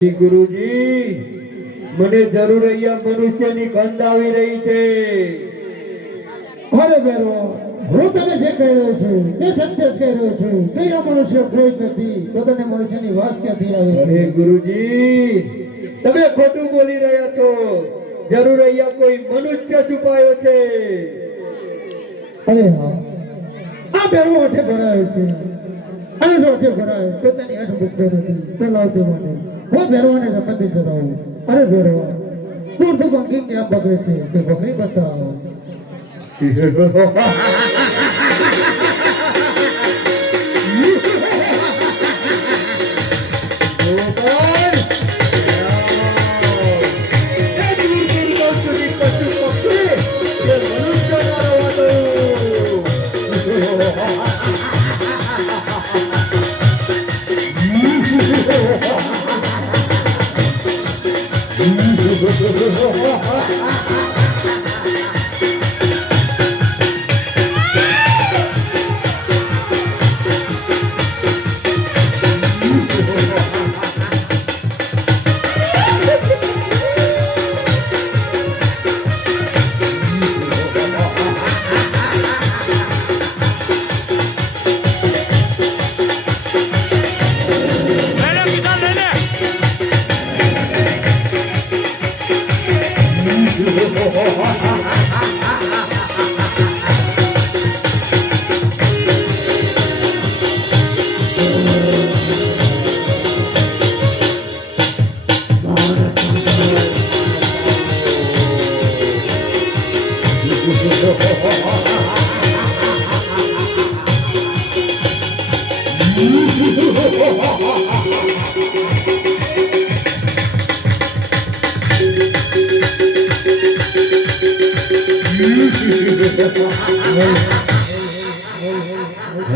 ગુરુજી મને જરૂર અહીંયા મનુષ્યની ગંધ આવી રહી છે. અરે બેરો હું તને જે કહી રહ્યો છું તે સત્ય કહી રહ્યો છું કે આ મનુષ્ય કોઈ નથી તો તને મનુષ્યની વાત ક્યાંથી આવે? અરે ગુરુજી તમે ખોટું બોલી રહ્યા છો. જરૂર અહીંયા કોઈ મનુષ્ય છુપાયો છે. અરે હા આ બેરો ઓઠે ભરાયો છે અને જો ઓઠે ભરાયો તો તેની આઠ ભૂખતો નથી ચલાવતો માટે હું બેરવાને રખતી ચલાવું. અરે બેરવા તું તો બંકી ક્યાં બગડે છે તે બકરી બતાવો.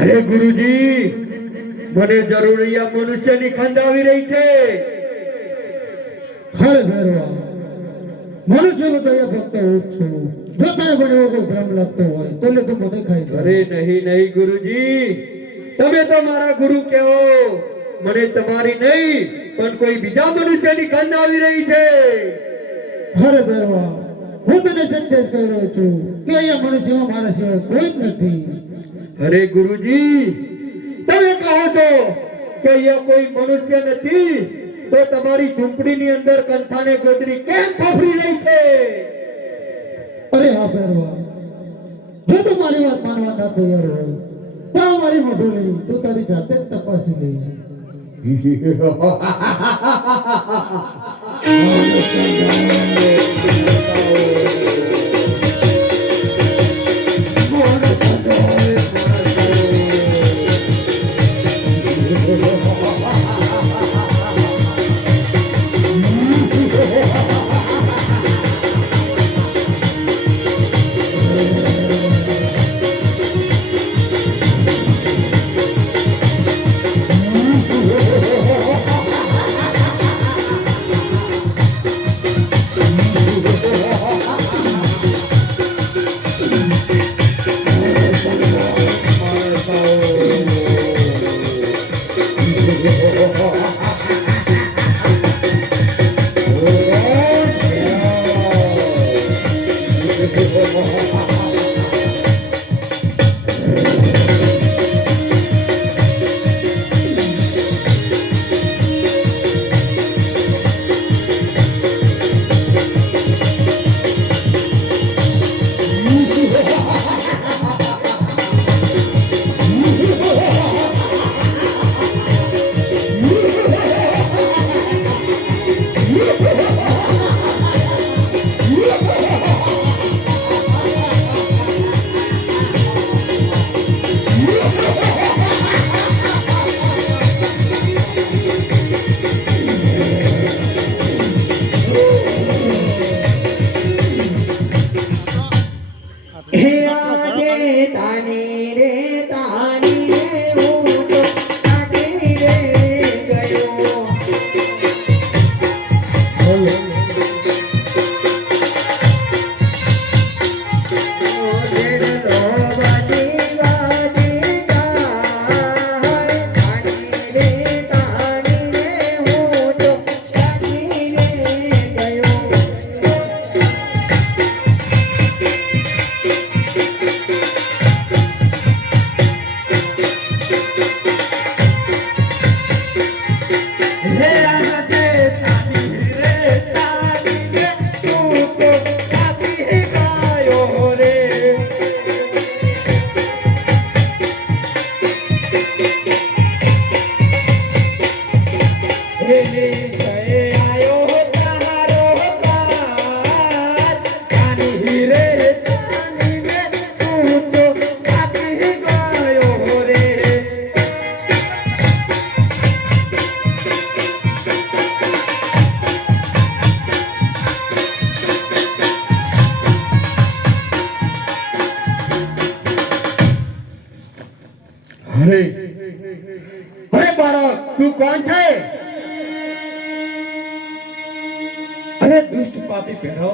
અરે ગુરુજી મને જરૂર અહીંયા મનુષ્યની ગંધ આવી રહી છે. અરે બેરવા મનુષ્ય તો ફક્ત હું જ છું. જો તને પણ એવો કોઈ ભ્રમ લાગતો હોય તો લે તું મને ખાઈ જા. અરે નહીં ગુરુજી તમે તો મારા ગુરુ કહો. મને તમારી નહીં પણ કોઈ બીજા મનુષ્યની ગંધ આવી રહી છે. અરે બેરવા હું તને સંદેશ કહી રહ્યો છું કે અહીંયા મનુષ્યમાં મારા સિવાય કોઈ જ નથી. અરે ગુરુજી તમે કહો છો કે અહીંયા કોઈ મનુષ્ય નથી તો તમારી ઝૂંપડીની અંદર કંથાને ગોદરી કેમ ફફડી રહી છે? અરે હા બેરવા જો તું મારી વાત માનવા ના તૈયાર હોય તો મારી મધુલી તું તારી જાતે જ તપાસી લઈ. આજે તારી રે તારી રે તું તો કાપી ગયો રે એને કહે આયો તારો કાર તારી રે તારી રે તું તો કાપી ગયો રે અરે અરે બાળક તું કોણ છે અરે દુષ્ટ પાપી પહેરો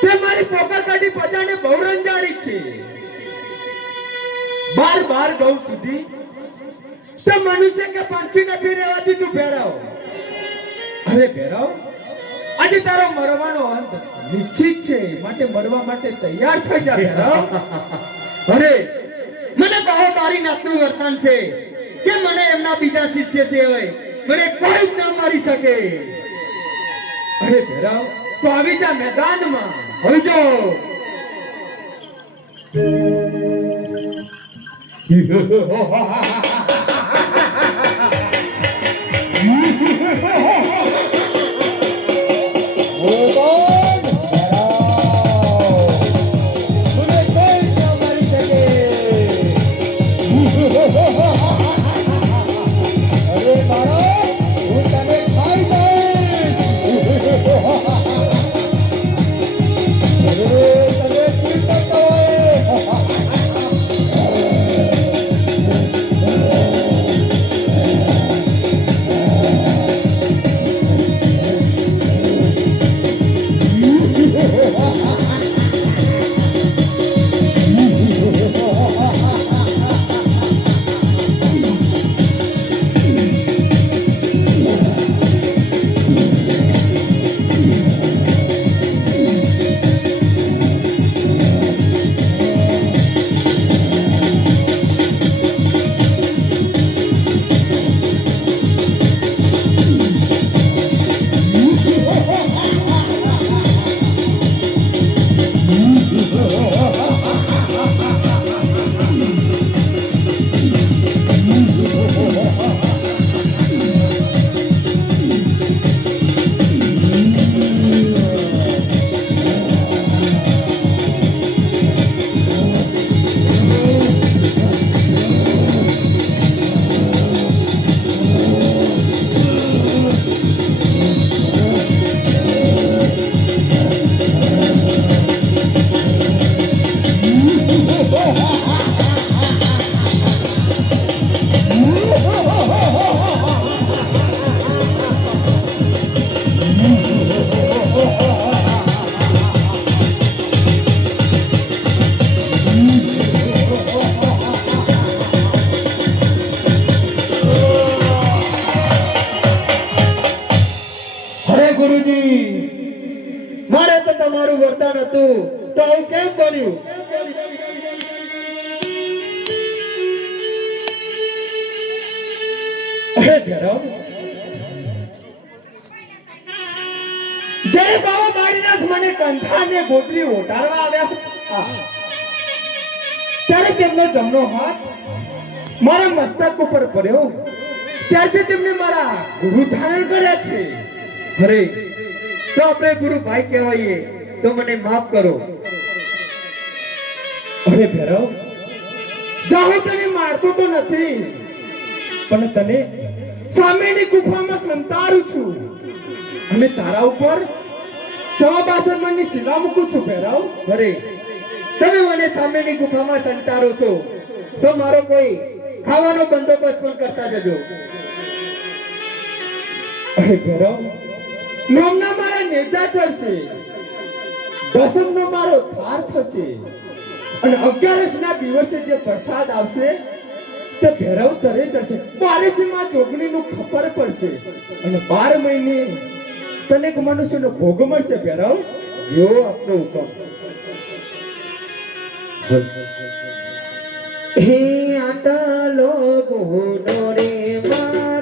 તે મારી પોકર કાઢી પ્રજાને બહુ રંજાડી છે બાર ગૌ સુધી તે મનુષ્ય કે પંછી નથી રહેવાતી તું પહેરાવ અરે પહેરાવ આજે તારો મરવાનો અંત નિશ્ચિત છે માટે મરવા માટે તૈયાર થઈ જા પહેરાવ અરે મને કહો તારી નાતનું વર્તન છે કે મને એમના બીજા શિષ્ય છે હોય મને કોઈ જ ના મારી શકે અરે ભેરાવ તો આવી જા મેદાનમાં આવી જાઓ તમારું વર્તન હતું તો આવું કેમ બન્યું અરે ધરમ જય બાબા મારીનાથ મને કંઠાને ગોદરી ઓટારવા આવ્યા ત્યારે તેમનો જમણો હાથ મારા મસ્તક ઉપર પડ્યો ત્યારથી તેમને મારા ગુરુ ધારણ કર્યા છે અરે તો આપણે ગુરુ ભાઈ કહેવાઈએ તો મને માફ કરો અરે ભૈરવ જાહો તને મારતો તો નથી પણ તને સામેની ગુફામાં સંતારું છું અને તારા ઉપર 122 મણની શિલા મૂકું છું ભૈરવ અરે તમે મને સામેની ગુફામાં સંતારો છો તો મારો કોઈ ખાવાનો બંદોબસ્ત પણ કરતા જજો અરે ભૈરવ નોમના મારા નેજા ચડશે દસમનો મારો થાર થશે અને 11 ના દિવસે જે પ્રસાદ આવશે તે ભૈરવ તરે ચડશે 12 માં જોગણીનું ખબર પડશે અને 12 મહિને તને એક મનુષ્યનો ભોગ મળશે ભૈરવ યો આપનો હુકમ હે આટા લોકો ડોરે માર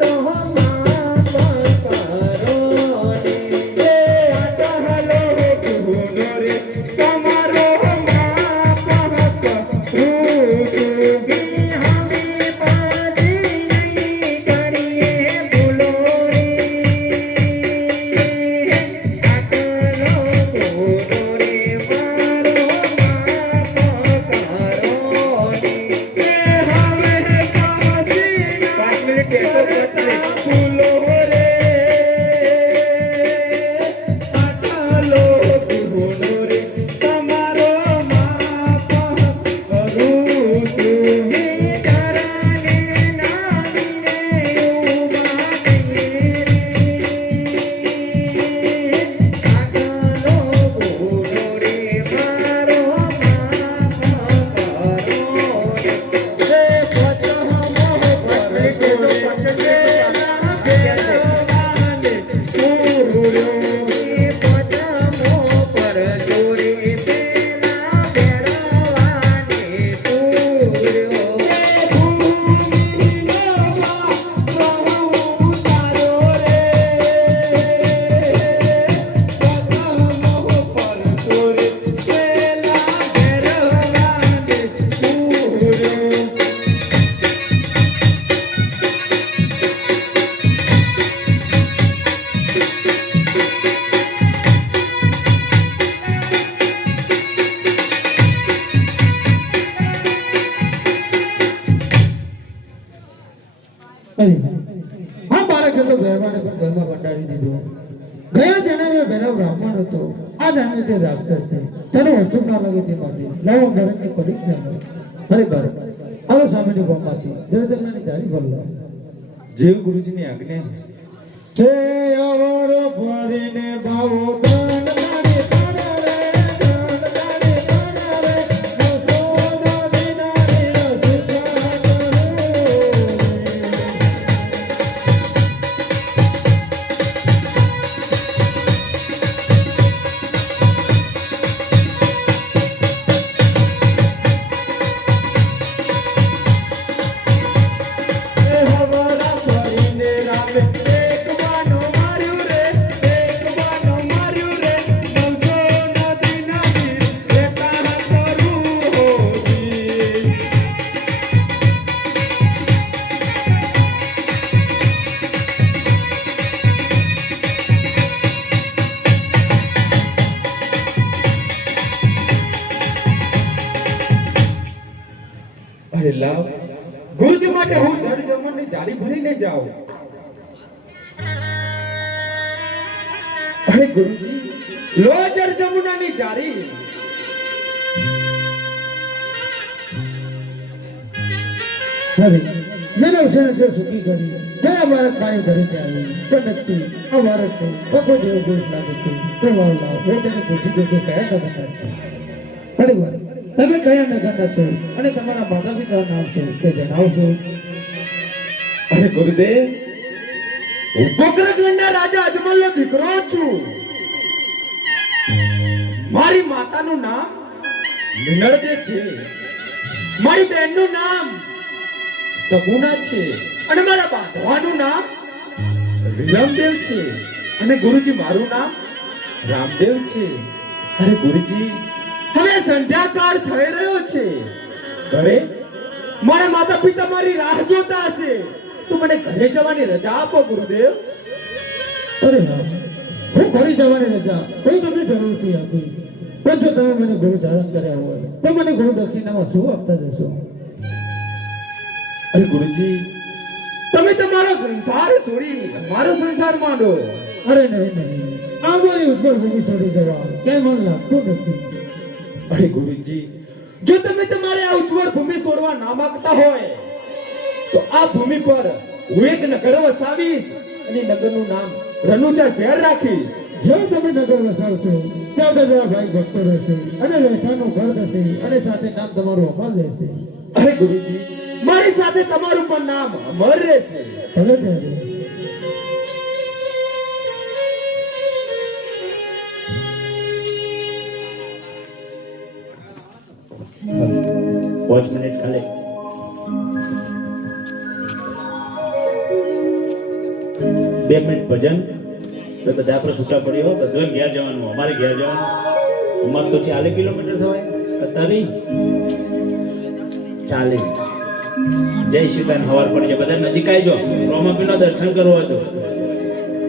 ભૂલો રે આટલો ભૂલો રે તમારો માફ કરું છું હા બાળક હતો ગહેવાને પણ ઘરમાં કંટાળી દીધો ગયા જણાવે ભેરવ બ્રાહ્મણ હતો આ જાણે તે રાક્ષસ છે તેનો અશુભ ના લાગે તે માટે લાવો ભરતની પરીક્ષા અરે ભરત આવો સામેની ગોમાંથી જળજગનાની જારી ભરલો જીવ ગુરુજીની આજ્ઞા તે અવરો ફરીને ભાવો દાન મારી તારા રે દાન મારી તારા રે સોના દિનારી રસુકા અરે લાવ ગુરુજી માટે હું જળ જમણની જાળી ભરીને જાઉં અરે ગુરુજી લો જળ જમુનાની જાળી હવે મેં અવસર જો સુખી કરી જરા બાળક પાણી ભરીને આવી પણ નથી આ બાળકને પગો જેવો દોષ લાગે છે તો વાવલા હું તેને પૂછી દઉં કે કયા કામ અરે વાર તમે કયા નગરના છો અને તમારા માતા પિતા નામ શું તે જણાવશો અરે ગુરુદેવ હું કોકરગઢના રાજા અજમલનો દીકરો છું મારી માતાનું નામ મિનળદે છે મારી બહેનનું નામ સગુણા છે અને મારા બાંધવાનું નામ વિલમદેવ છે અને ગુરુજી મારું નામ રામદેવ છે અરે ગુરુજી હવે સંધ્યાકાળ થઈ રહ્યો છે ઘરે મારા માતા પિતા મારી રાહ જોતા હશે તો મને ઘરે જવાની રજા આપો ગુરુદેવ અરે હા હું ઘરે જવાની રજા કોઈ તમને જરૂરથી આપી પણ જો તમે મને ગુરુ ધારણ કર્યા હોય તો મને ગુરુ દક્ષિણામાં શું આપતા જશો અરે ગુરુજી તમે તમારો સંસાર છોડી મારો સંસાર માંડો અરે નહીં નહીં આ મારી ઉપર ભૂમિ છોડી જવા ક્યાંય મન લાગતું નથી અરે ગુરુજી જો તમે તમારે આ ઉજ્જવળ ભૂમિ છોડવા ના માંગતા હોય તો આ ભૂમિ પર હું એક નગર વસાવીશ અને નગરનું નામ રનુજા શહેર રાખીશ જેવું તમે નગર વસાવશો ત્યાં બધા ભાઈ ભક્તો રહેશે અને રહેઠાણનું ઘર થશે અને સાથે નામ તમારું અમર રહેશે અરે ગુરુજી મારી સાથે તમારું પણ નામ અમર રહેશે ભલે ત્યારે 5 મિનિટ ખાલી બે મિનિટ ભજન તો બધા આપણે છૂટા પડી હો બધો ઘેર જવાનું અમારે ઘેર જવાનું અમારે તો 40 કિલોમીટર થવાય અત્યારે 40 જય શિવન હવાર પડી જાય બધા નજીક આવી જાઓ રોમાપીનો દર્શન કરવું હતું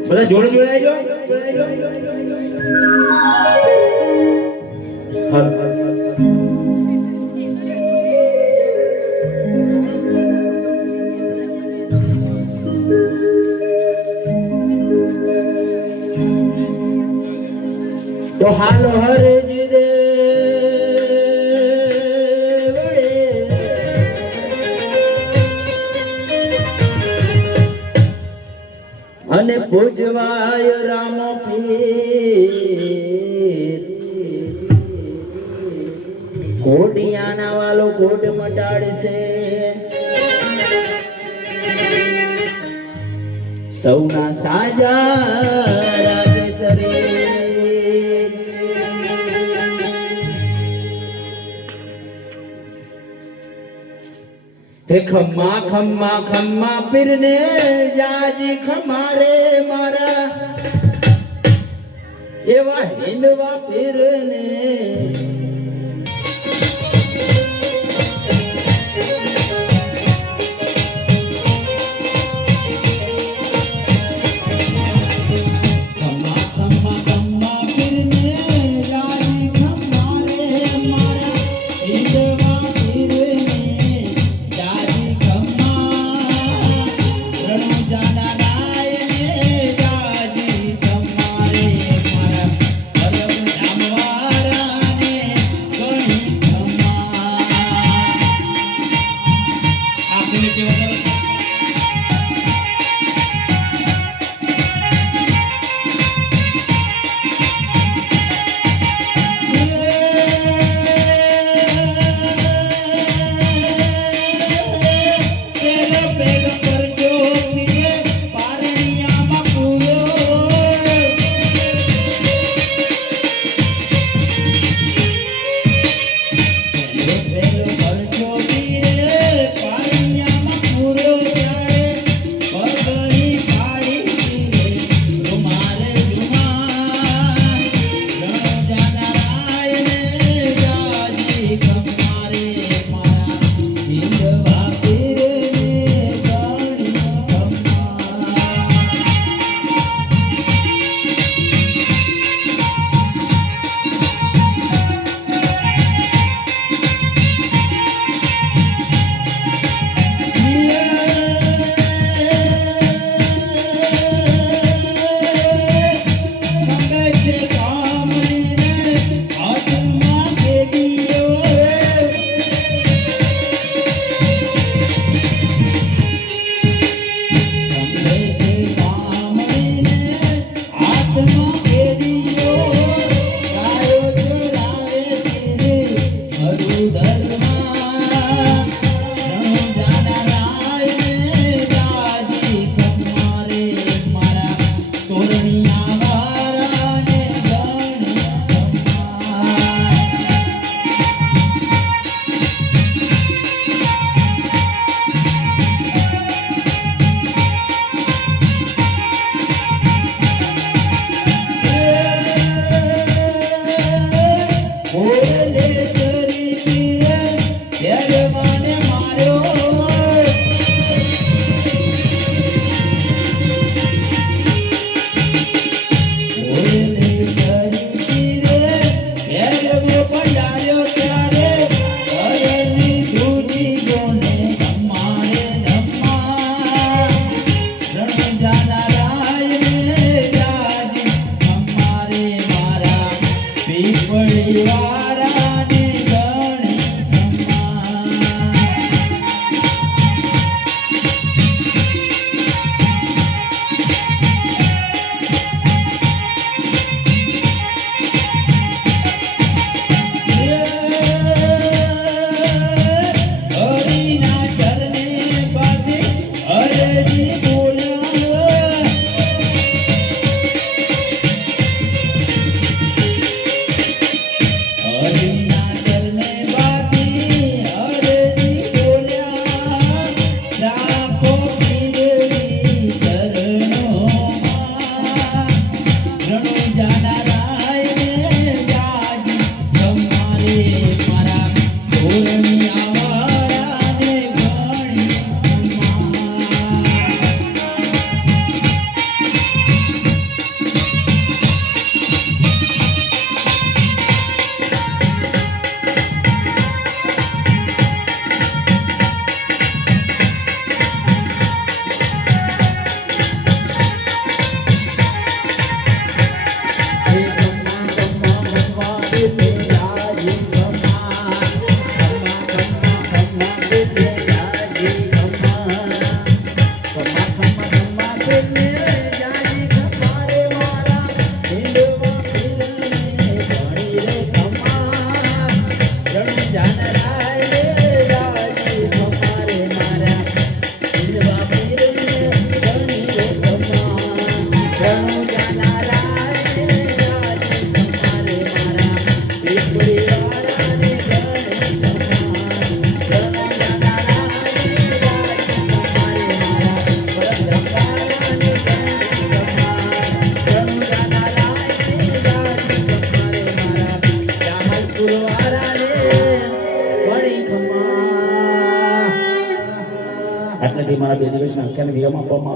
બધા જોડે જોડે આવી જાઓ હા તો હાલો હરજી દે અને પૂજવાય રામ પીર કોડિયાના વાલો કોડ મટાડશે સૌના સાજા રાગે શરીર હે ખમ્મા ખમ્મા ખમ્મા પીરને જાજી ખમારે મારા એવા હિંદવા પીરને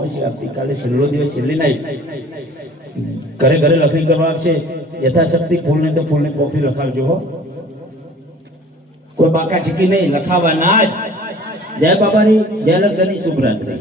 આવશે આવતીકાલે છેલ્લો દિવસ છેલ્લી નાઈટ ઘરે ઘરે લખણી કરવા આવશે યથાશક્તિ ફૂલને તો ફૂલની કોપી લખાવજો હો કોઈ બાકા ચીકી નહીં લખાવાના જ જય બાબાની જય લગ્નની શુભરાત્રી